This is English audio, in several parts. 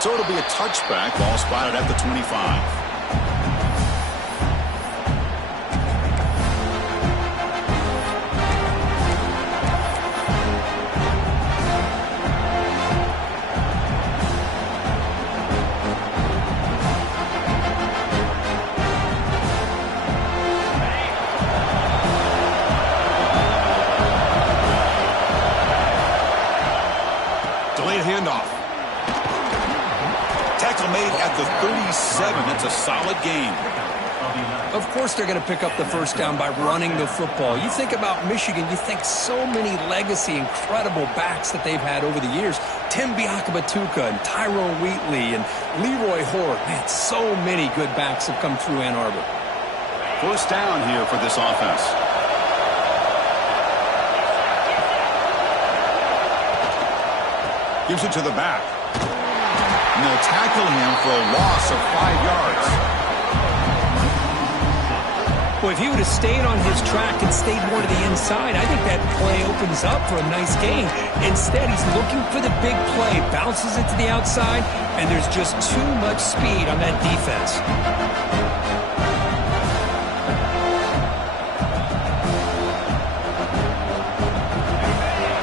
So it'll be a touchback. Ball spotted at the 25. Handoff. Tackle made at the 37. That's a solid gain. Of course they're going to pick up the first down by running the football. You think about Michigan, you think so many legacy, incredible backs that they've had over the years. Tim Biakabatuka and Tyrone Wheatley and Leroy Hort. Man, so many good backs have come through Ann Arbor. First down here for this offense. Gives it to the back. And they'll tackle him for a loss of 5 yards. Well, if he would have stayed on his track and stayed more to the inside, I think that play opens up for a nice gain. Instead, he's looking for the big play, bounces it to the outside, and there's just too much speed on that defense.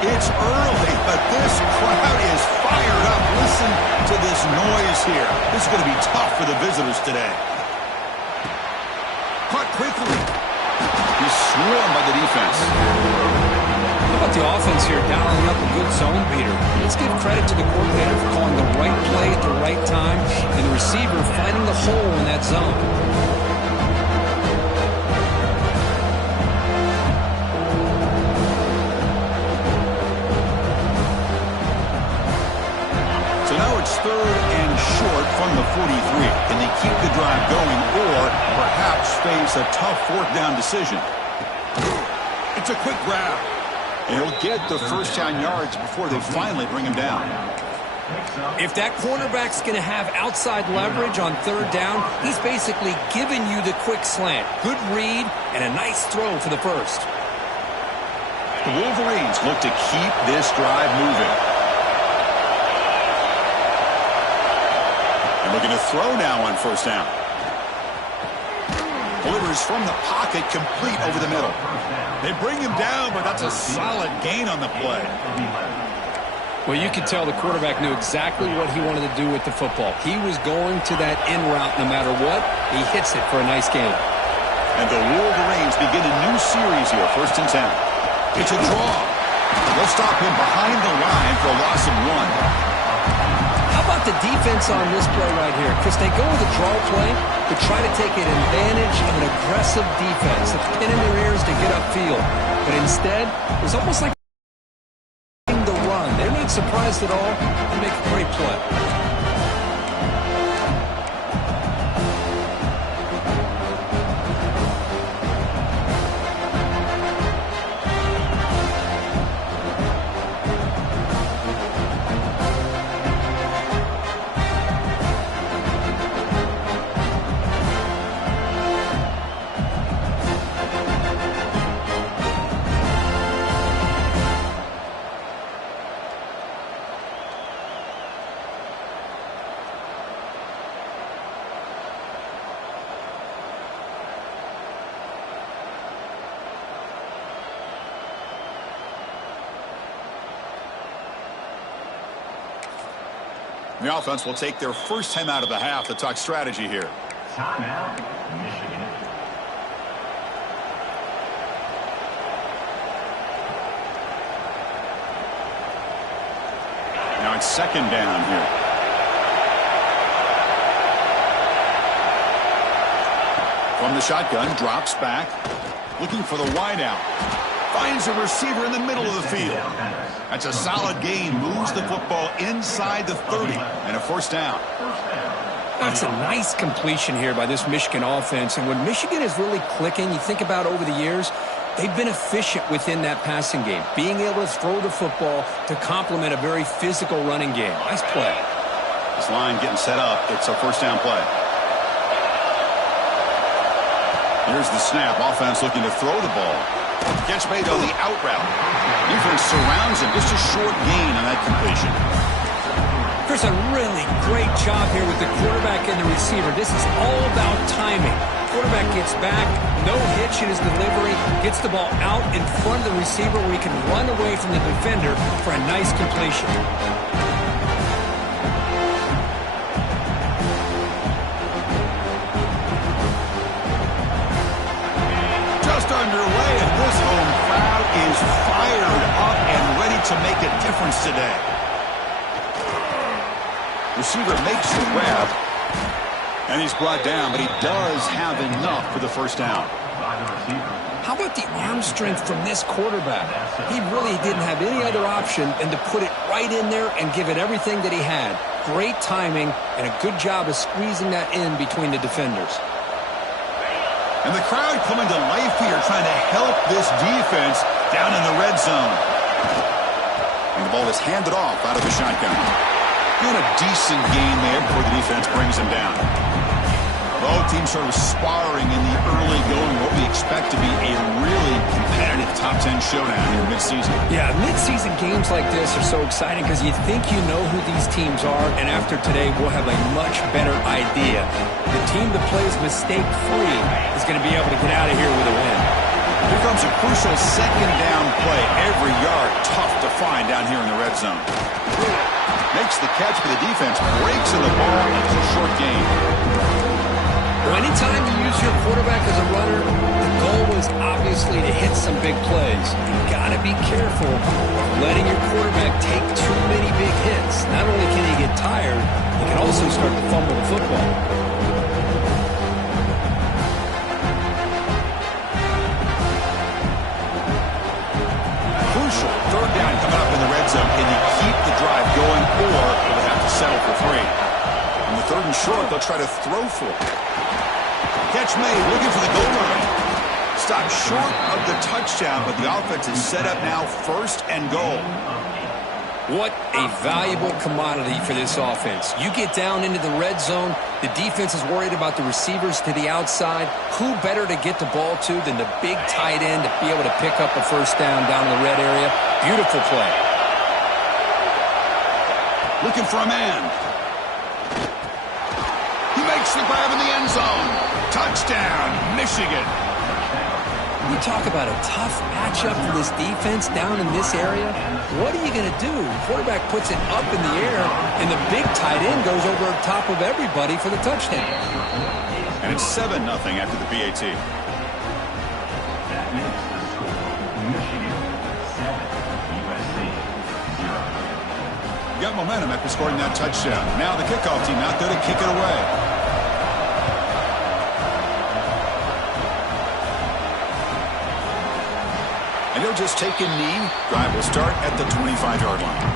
It's early, but this crowd is fired up. Listen to this noise here. This is going to be tough for the visitors today. Caught quickly. He's swarmed by the defense. How about the offense here dialing up a good zone beater? Let's give credit to the coordinator for calling the right play at the right time and the receiver finding the hole in that zone. Third and short from the 43. Can they keep the drive going or perhaps face a tough fourth down decision? It's a quick grab. And he'll get the first down yards before they finally bring him down. If that cornerback's going to have outside leverage on third down, he's basically giving you the quick slant. Good read and a nice throw for the first. The Wolverines look to keep this drive moving. Looking to throw now on first down. Delivers from the pocket, complete over the middle. They bring him down, but that's a solid gain on the play. Well, you could tell the quarterback knew exactly what he wanted to do with the football. He was going to that in route no matter what. He hits it for a nice gain. And the Wolverines begin a new series here, first and 10. It's a draw. They'll stop him behind the line for a loss of 1. How about the defense on this play right here? Chris, they go with a draw play to try to take an advantage of an aggressive defense, a pin in their ears to get upfield. But instead, it was almost like the run. They're not surprised at all and make a great play. The offense will take their first time out of the half to talk strategy here. Timeout, Michigan. Now it's second down here. From the shotgun, drops back, looking for the wideout. Finds a receiver in the middle of the field. That's a solid gain. Moves the football inside the 30 and a first down. That's a nice completion here by this Michigan offense. And when Michigan is really clicking, you think about over the years, they've been efficient within that passing game, being able to throw the football to complement a very physical running game. Nice play. This line getting set up. It's a first down play. Here's the snap. Offense looking to throw the ball. Gets made on the out route. Defense surrounds him. Just a short gain on that completion. Chris, Here's a really great job here with the quarterback and the receiver. This is all about timing. Quarterback gets back, no hitch in his delivery, gets the ball out in front of the receiver where he can run away from the defender for a nice completion. Just underway, and this home crowd is fired up and ready to make a difference today. Receiver makes the grab, and he's brought down, but he does have enough for the first down. How about the arm strength from this quarterback? He really didn't have any other option than to put it right in there and give it everything that he had. Great timing and a good job of squeezing that in between the defenders. And the crowd coming to life here, trying to help this defense down in the red zone. And the ball is handed off out of the shotgun. And a decent gain there before the defense brings him down. Both teams sort of sparring in the early going, what we expect to be a really competitive top 10 showdown here mid-season. Yeah, mid-season games like this are so exciting because you think you know who these teams are, and after today we'll have a much better idea. The team that plays mistake-free is going to be able to get out of here with a win. Here comes a crucial second down play. Every yard tough to find down here in the red zone. Makes the catch for the defense, breaks in the ball, and it's a short gain. Well, anytime you use your quarterback as a runner, the goal is obviously to hit some big plays. You've got to be careful of letting your quarterback take too many big hits. Not only can he get tired, he can also start to fumble the football. Crucial third down coming up in the red zone. Can you keep the drive going, or will they have to settle for 3? On the third and short, they'll try to throw for it. Catch made, looking for the goal line. Stopped short of the touchdown, but the offense is set up now, first and goal. What a valuable commodity for this offense. You get down into the red zone, the defense is worried about the receivers to the outside. Who better to get the ball to than the big tight end to be able to pick up a first down in the red area? Beautiful play. Looking for a man. He makes the grab in the end zone. Touchdown, Michigan. You talk about a tough matchup for this defense down in this area. What are you going to do? The quarterback puts it up in the air, and the big tight end goes over top of everybody for the touchdown. And it's 7-0 after the PAT. That makes the score Michigan 7, USC 0. Got momentum after scoring that touchdown. Now the kickoff team out there to kick it away. And he'll just take a knee. Drive will start at the 25-yard line.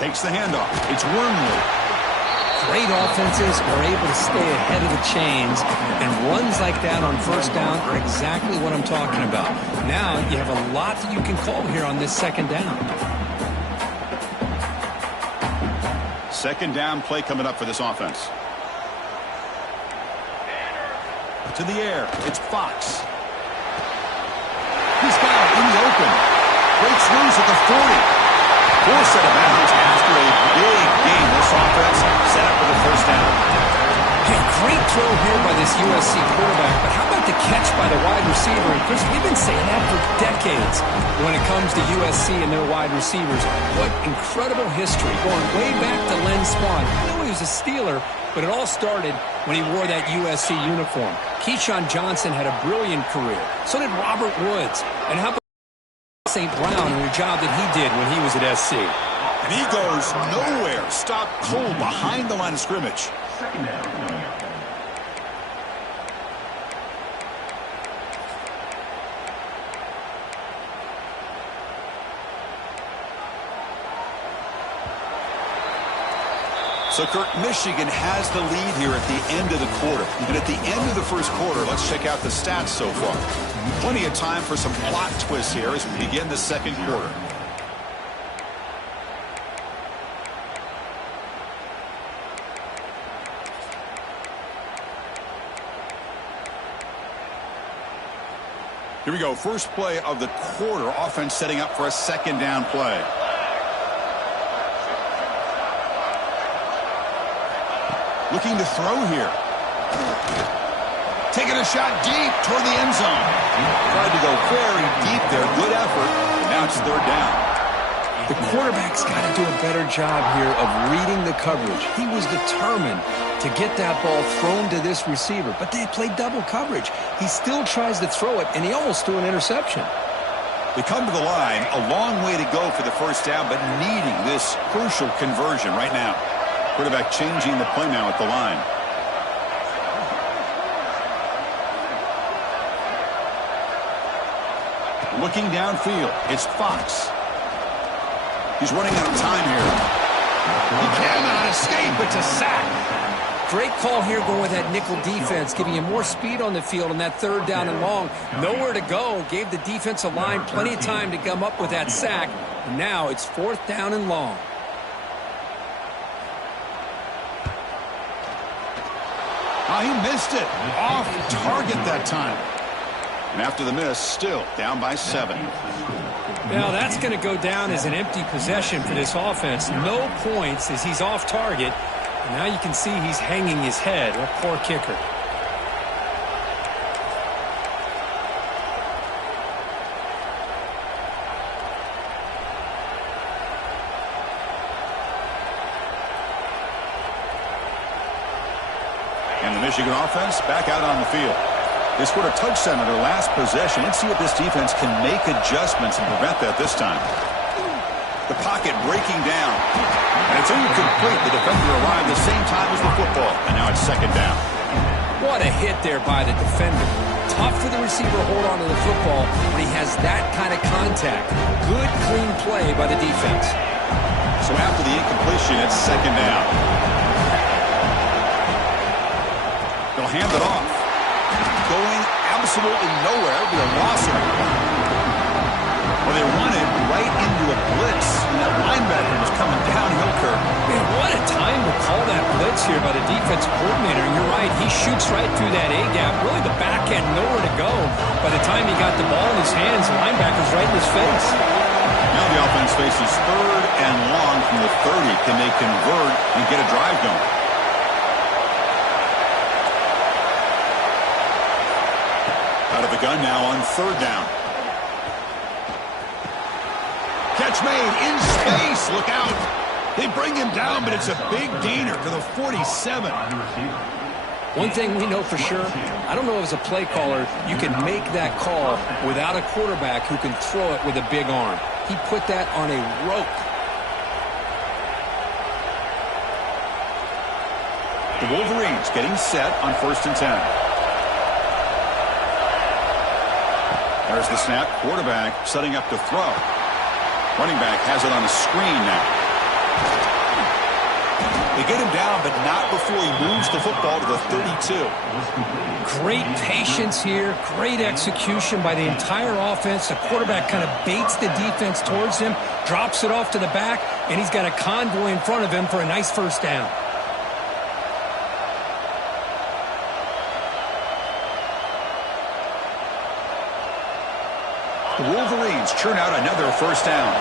Takes the handoff. It's Wormley. Great offenses are able to stay ahead of the chains, and runs like that on first down are exactly what I'm talking about. Now you have a lot that you can call here on this second down. Second down play coming up for this offense. To the air. It's Fox. He's got it in the open. Breaks loose at the 40. Forced out of bounds after a big game. This offense set up for the first down. Hey, great throw here by this USC quarterback, but how about the catch by the wide receiver? And Chris, we've been saying that for decades when it comes to USC and their wide receivers. What incredible history, going way back to Len Swan. I know he was a Steeler, but it all started when he wore that USC uniform. Keyshawn Johnson had a brilliant career. So did Robert Woods. And how about St. Brown and the job that he did when he was at SC. And he goes nowhere. Stopped cold behind the line of scrimmage. Second down. So, Kirk, Michigan has the lead here at the end of the quarter. And at the end of the first quarter, let's check out the stats so far. Plenty of time for some plot twists here as we begin the second quarter. Here we go. First play of the quarter. Offense setting up for a second down play. Looking to throw here. Taking a shot deep toward the end zone. Tried to go very deep there. Good effort. And now it's third down. The quarterback's got to do a better job here of reading the coverage. He was determined to get that ball thrown to this receiver, but they played double coverage. He still tries to throw it, and he almost threw an interception. They come to the line, a long way to go for the first down, but needing this crucial conversion right now. Quarterback changing the play now at the line. Looking downfield, it's Fox. He's running out of time here. He cannot escape. It's a sack. Great call here going with that nickel defense, giving him more speed on the field on that third down and long. Nowhere to go. Gave the defensive line plenty of time to come up with that sack. And now it's fourth down and long. Oh, he missed it. Off target that time. And after the miss, still down by 7. Now that's going to go down as an empty possession for this offense. No points as he's off target. And now you can see he's hanging his head. A poor kicker. And the Michigan offense back out on the field. They scored a touchdown on their last possession. Let's see if this defense can make adjustments and prevent that this time. The pocket breaking down. And it's incomplete. The defender arrived the same time as the football. And now it's second down. What a hit there by the defender. Tough for the receiver to hold on to the football when he has that kind of contact. Good, clean play by the defense. So after the incompletion, it's second down. They'll hand it off. Going absolutely nowhere. It'll be a loss of it. Well, they run it right into a blitz, and that linebacker was coming downhill, Kirk. Man, what a time to call that blitz here by the defensive coordinator. And you're right, he shoots right through that A-gap. Really, the back end, nowhere to go. By the time he got the ball in his hands, the linebacker's right in his face. Now the offense faces third and long from the 30. Can they convert and get a drive going? Out of the gun now on third down. Catch made in space. Look out. They bring him down, but it's a big gainer to the 47. One thing we know for sure, I don't know as a play caller, you can make that call without a quarterback who can throw it with a big arm. He put that on a rope. The Wolverines getting set on 1st and 10. There's the snap. Quarterback setting up to throw. Running back has it on the screen now. They get him down, but not before he moves the football to the 32. Great patience here. Great execution by the entire offense. The quarterback kind of baits the defense towards him, drops it off to the back, and he's got a convoy in front of him for a nice first down. The Wolverines churn out another first down.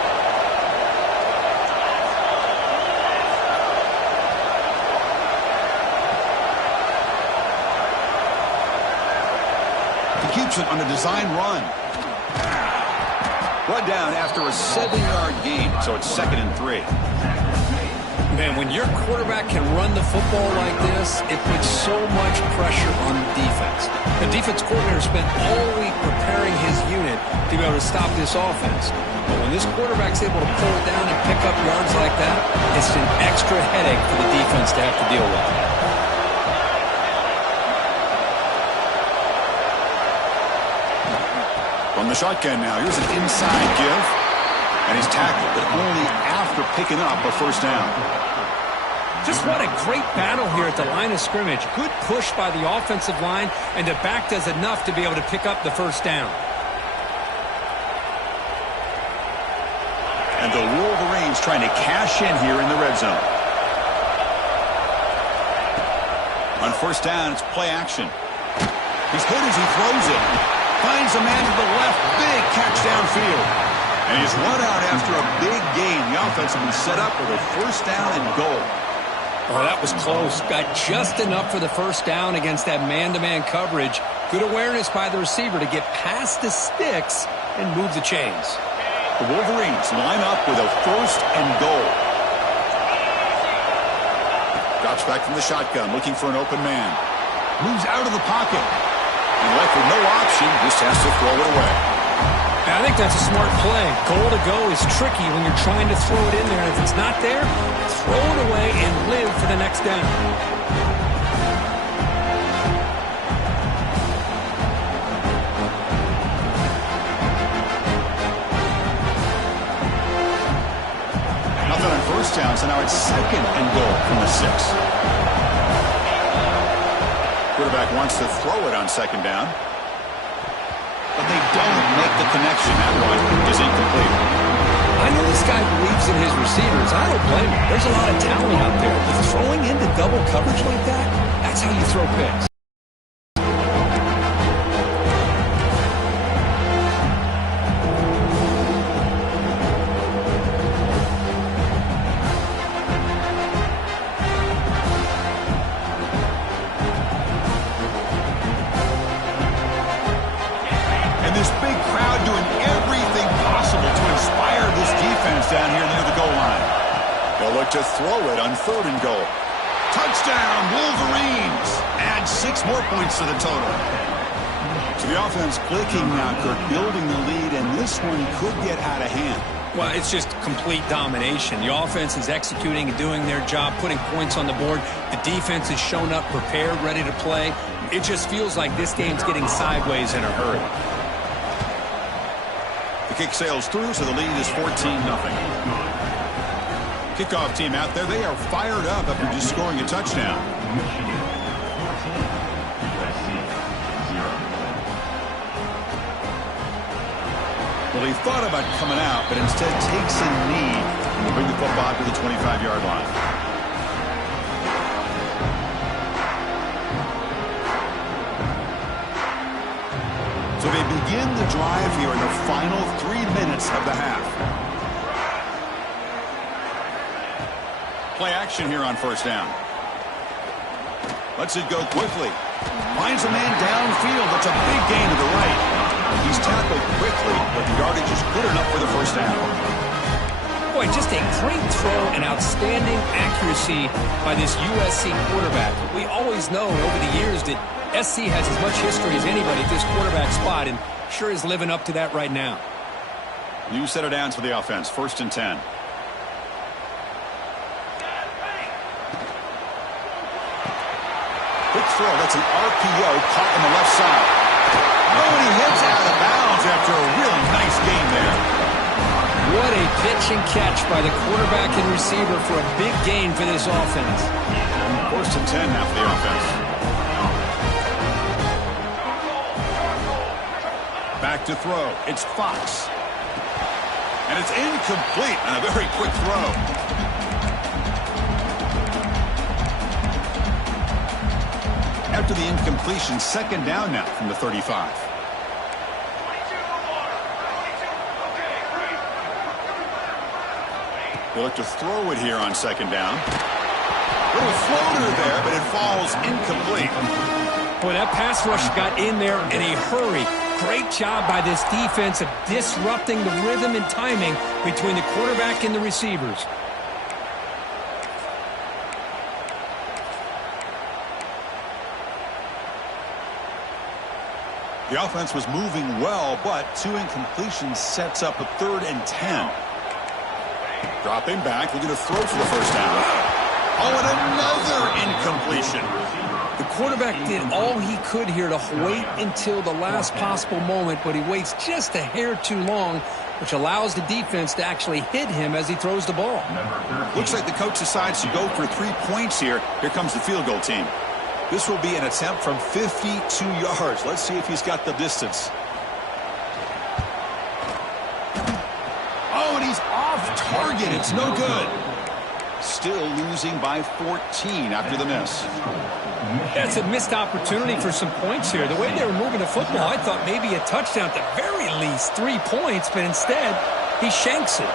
He keeps it on a design run. Brought down after a 7-yard gain, so it's 2nd and 3. Man, when your quarterback can run the football like this, it puts so much pressure on the defense. The defense coordinator spent all week preparing his unit to be able to stop this offense. But when this quarterback's able to pull it down and pick up yards like that, it's an extra headache for the defense to have to deal with. From the shotgun now, here's an inside give. And he's tackled, but only after picking up a first down. Just what a great battle here at the line of scrimmage. Good push by the offensive line, and the back does enough to be able to pick up the first down. And the Wolverines trying to cash in here in the red zone. On first down, it's play action. He's hit as he throws it. Finds a man to the left. Big catch downfield. And he's run out after a big gain. The offense will be set up with a first down and goal. Oh, that was close. Got just enough for the first down against that man-to-man coverage. Good awareness by the receiver to get past the sticks and move the chains. The Wolverines line up with a first and goal. Drops back from the shotgun, looking for an open man. Moves out of the pocket. And left with no option, just has to throw it away. I think that's a smart play. Goal to go is tricky when you're trying to throw it in there. And if it's not there, throw it away and live for the next down. Nothing on first down, so now it's second and goal from the 6. Quarterback wants to throw it on second down. But they don't make the connection. That one is incomplete. I know this guy believes in his receivers. I don't blame him. There's a lot of talent out there. But throwing into double coverage like that, that's how you throw picks. This big crowd doing everything possible to inspire this defense down here near the goal line. They'll look to throw it on third and goal. Touchdown, Wolverines. Add 6 more points to the total. So the offense clicking now, Kirk, building the lead, and this one could get out of hand. Well, it's just complete domination. The offense is executing and doing their job, putting points on the board. The defense has shown up, prepared, ready to play. It just feels like this game's getting sideways in a hurry. The kick sails through, so the lead is 14-0. Kickoff team out there, they are fired up after just scoring a touchdown. Well, he thought about coming out, but instead takes a knee and will bring the football to the 25-yard line. So they begin the drive here in the final 3 minutes of the half. Play action here on first down. Lets it go quickly. Finds a man downfield. That's a big gain to the right. He's tackled quickly, but the yardage is good enough for the first down. Boy, just a great throw and outstanding accuracy by this USC quarterback. We always know over the years that SC has as much history as anybody at this quarterback spot, and sure is living up to that right now. New set of downs for the offense. First and 10. Quick throw. That's an RPO caught on the left side. Oh, and he heads out of bounds after a really nice game there. What a pitch and catch by the quarterback and receiver for a big gain for this offense. First and 10 now for the offense. Back to throw. It's Fox. And it's incomplete on a very quick throw. After the incompletion, second down now from the 35. They look to throw it here on second down. Little floater there, but it falls incomplete. Boy, that pass rush got in there in a hurry. Great job by this defense of disrupting the rhythm and timing between the quarterback and the receivers. The offense was moving well, but 2 incompletions sets up a 3rd and 10. Dropping back, looking to throw for the first down. Oh, and another incompletion. The quarterback did all he could here to wait until the last possible moment, but he waits just a hair too long, which allows the defense to actually hit him as he throws the ball. Looks like the coach decides to go for 3 points here. Here comes the field goal team. This will be an attempt from 52 yards. Let's see if he's got the distance. Oh, and he's off target. It's no good. Still losing by 14 after the miss. That's a missed opportunity for some points here. The way they were moving the football, I thought maybe a touchdown, at the very least 3 points, but instead he shanks it.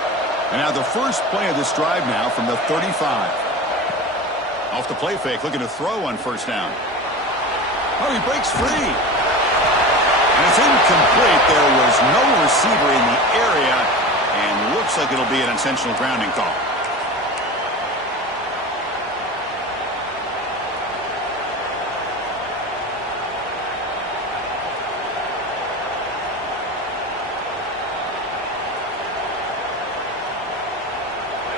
And now the first play of this drive now from the 35. Off the play fake, looking to throw on first down. Oh, he breaks free. And it's incomplete. There was no receiver in the area, and looks like it'll be an intentional grounding call.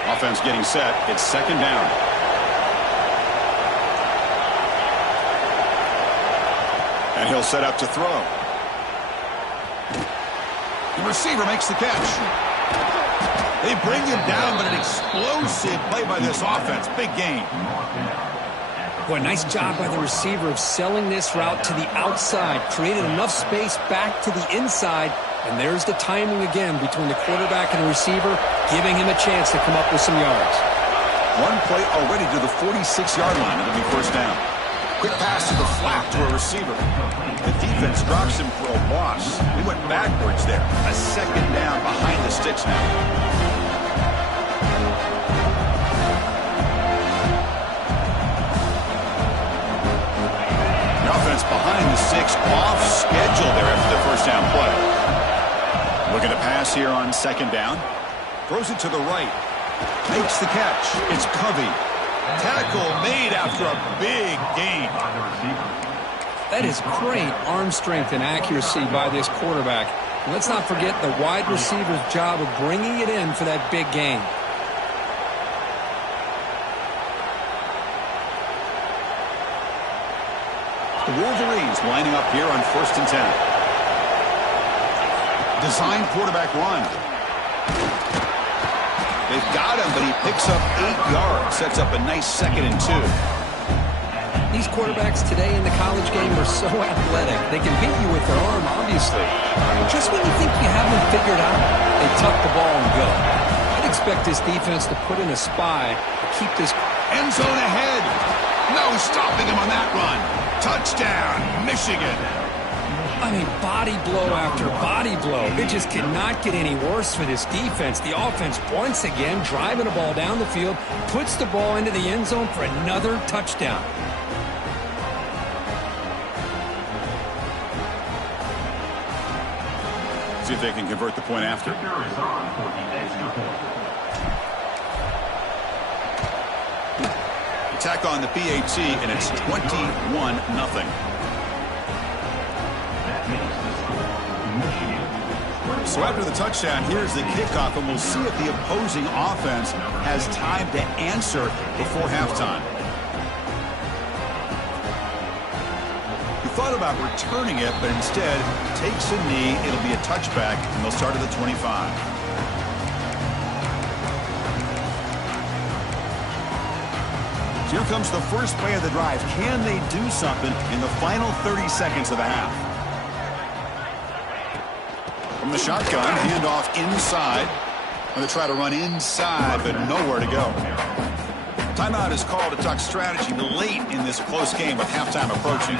Offense getting set. It's second down. And he'll set up to throw. The receiver makes the catch. They bring him down, but an explosive play by this offense. Big gain. Boy, nice job by the receiver of selling this route to the outside. Created enough space back to the inside. And there's the timing again between the quarterback and the receiver, giving him a chance to come up with some yards. One play already to the 46-yard line. It'll be first down. Quick pass to the flat to a receiver. The defense drops him for a loss. He went backwards there. A second down behind the sticks now. The offense behind the sticks, off schedule there after the first down play. Looking to pass here on second down. Throws it to the right. Makes the catch. It's Covey. Tackle made after a big gain. That is great arm strength and accuracy by this quarterback. And let's not forget the wide receiver's job of bringing it in for that big gain. The Wolverines lining up here on first and 10. Design quarterback run. They've got him, but he picks up 8 yards. Sets up a nice 2nd and 2. These quarterbacks today in the college game are so athletic. They can beat you with their arm, obviously. But just when you think you have them figured out, they tuck the ball and go. I'd expect this defense to put in a spy to keep this end zone ahead. No stopping him on that run. Touchdown, Michigan. I mean, body blow after body blow. It just cannot get any worse for this defense. The offense, once again, driving the ball down the field, puts the ball into the end zone for another touchdown. See if they can convert the point after. Attack on the PAT, and it's 21-0. So after the touchdown, here's the kickoff, and we'll see if the opposing offense has time to answer before halftime. He thought about returning it, but instead takes a knee. It'll be a touchback, and they'll start at the 25. So here comes the first play of the drive. Can they do something in the final 30 seconds of the half? From the shotgun, handoff inside. Going to try to run inside, but nowhere to go. Timeout is called to talk strategy late in this close game with halftime approaching.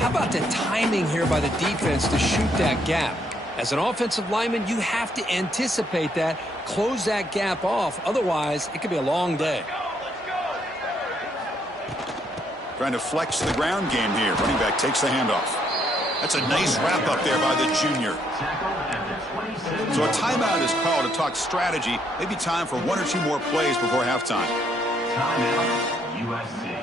How about the timing here by the defense to shoot that gap? As an offensive lineman, you have to anticipate that, close that gap off. Otherwise, it could be a long day. Trying to flex the ground game here. Running back takes the handoff. That's a nice wrap up there by the junior. So a timeout is called to talk strategy. Maybe time for 1 or 2 more plays before halftime. Timeout, USC.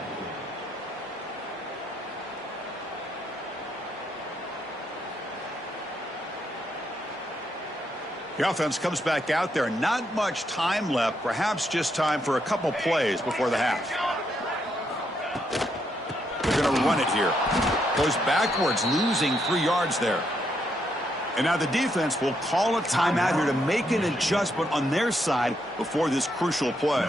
The offense comes back out there. Not much time left. Perhaps just time for a couple plays before the half. They're going to run it here. Goes backwards, losing 3 yards there. And now the defense will call a timeout here to make an adjustment on their side before this crucial play.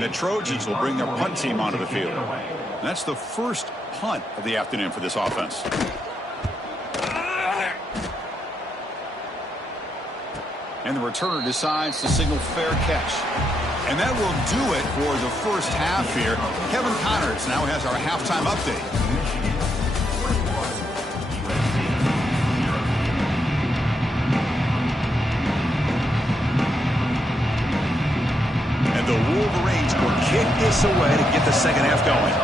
The Trojans will bring their punt team onto the field. And that's the first punt of the afternoon for this offense. And the returner decides to signal fair catch. And that will do it for the first half here. Kevin Connors now has our halftime update. And the Wolverines will kick this away to get the second half going.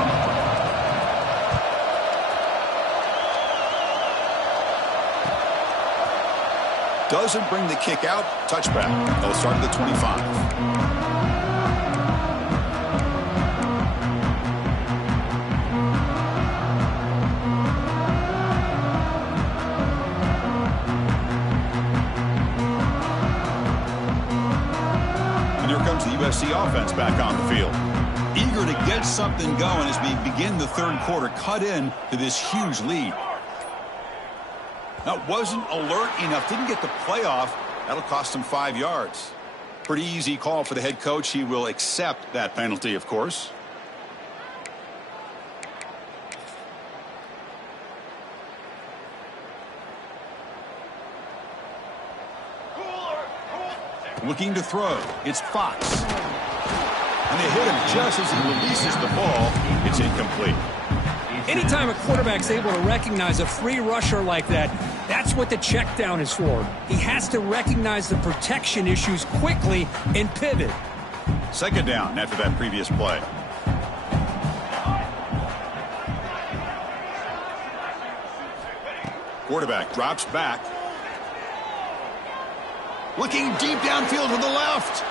Doesn't bring the kick out. Touchback. They'll start at the 25. The USC offense back on the field. Eager to get something going as we begin the third quarter. Cut in to this huge lead. Now, wasn't alert enough. Didn't get the playoff. That'll cost him 5 yards. Pretty easy call for the head coach. He will accept that penalty, of course. Looking to throw. It's Fox. And they hit him just as he releases the ball. It's incomplete. Anytime a quarterback's able to recognize a free rusher like that, that's what the check down is for. He has to recognize the protection issues quickly and pivot. Second down after that previous play. Quarterback drops back. Looking deep downfield to the left.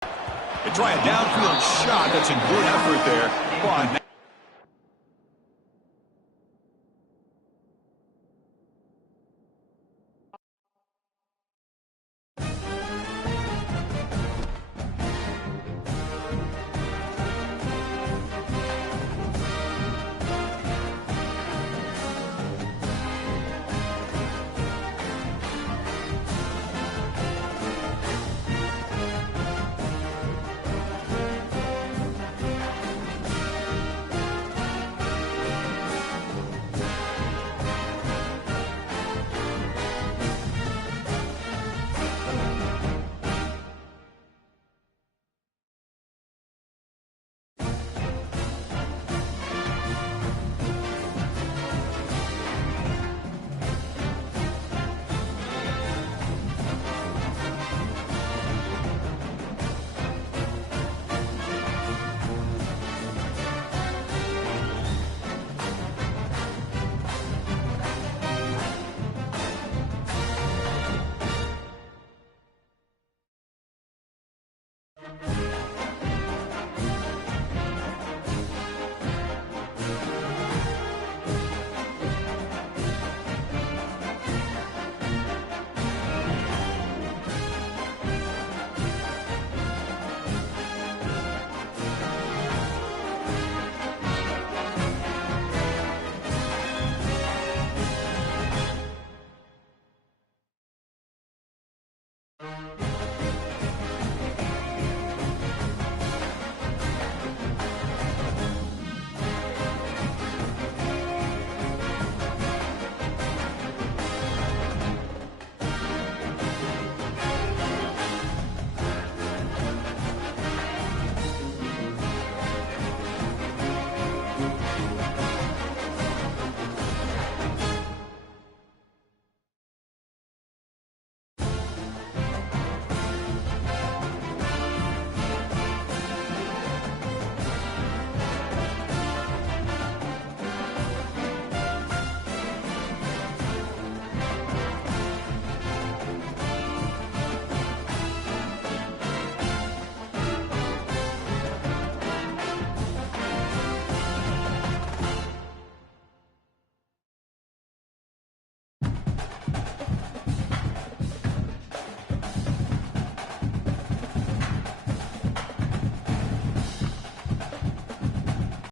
They try a downfield shot. That's a good effort there. But